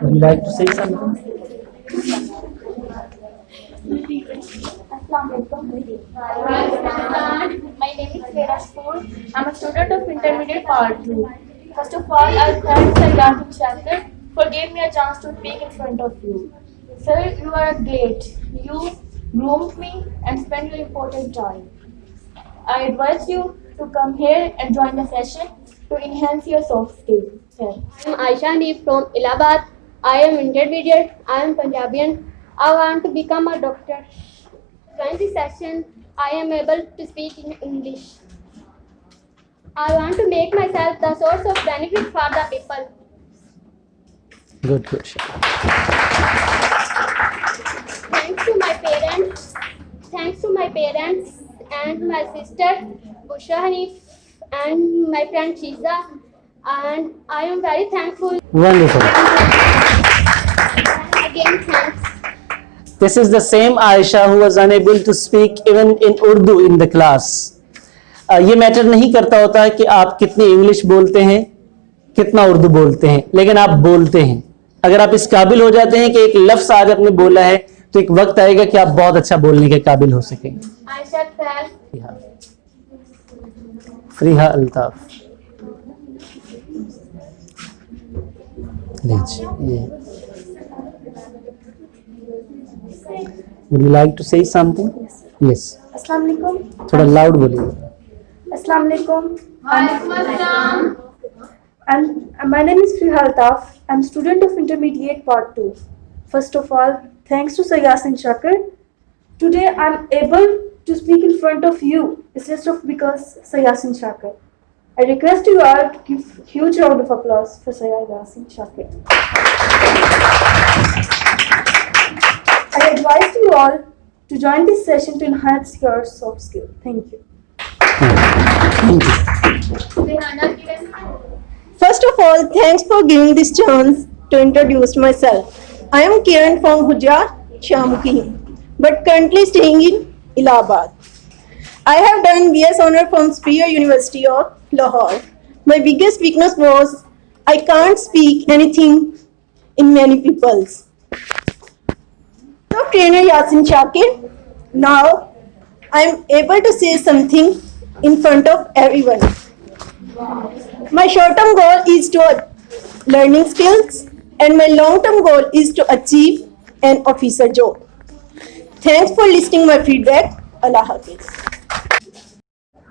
Would you like to say something? My name is Vera Spoor. I'm a student of Intermediate Part 2. First of all, I thank Sayyid Shakir for giving me a chance to speak in front of you. Sir, you are great. You groomed me and spent your important time. I advise you to come here and join the session to enhance your soft skills. Sir. I am Aisha Hanif from Allahabad. I am intermediate. I am Punjabian. I want to become a doctor. Join the session. I am able to speak in English. I want to make myself the source of benefit for the people. Good. Thanks to my parents. Thanks to my parents and my sister Bushra Hanif and my friend Shiza. And I am very thankful. Wonderful. And again, thanks. This is the same Aisha who was unable to speak even in Urdu in the class. ये matter नहीं करता होता है कि आप कितनी English बोलते हैं, कितना उर्दू बोलते हैं, लेकिन आप बोलते हैं. अगर आप इस काबिल हो जाते हैं कि एक लफ्ज आज आपने बोला है, तो एक वक्त आएगा कि आप बहुत अच्छा बोलने के काबिल हो सकेंगे. Aisha fell. फ्रीहा अल्ताफ. लीजिए. Would you like to say something? Yes. Assalamu alaikum. थोड़ा लाउड बोलिए. Assalamu alaikum. My name is Friha Altaf. I'm student of Intermediate Part 2. First of all, thanks to Sayyid Shakir. Today I'm able to speak in front of you. It's just because Sayyid Shakir. I request you all to give huge round of applause for Sayyid Shakir. I advise you all to join this session to enhance your soft skill. Thank you. First of all, thanks for giving this chance to introduce myself. I am Kiran from Hujjar, Shamuki, but currently staying in Allahabad. I have done BS Honor from Spear University of Lahore. My biggest weakness was I can't speak anything in many people's. So trainer Yasin Shakir, now I am able to say something in front of everyone. My short-term goal is to learning skills and my long-term goal is to achieve an officer job. Thanks for listening my feedback. Allah Hafiz.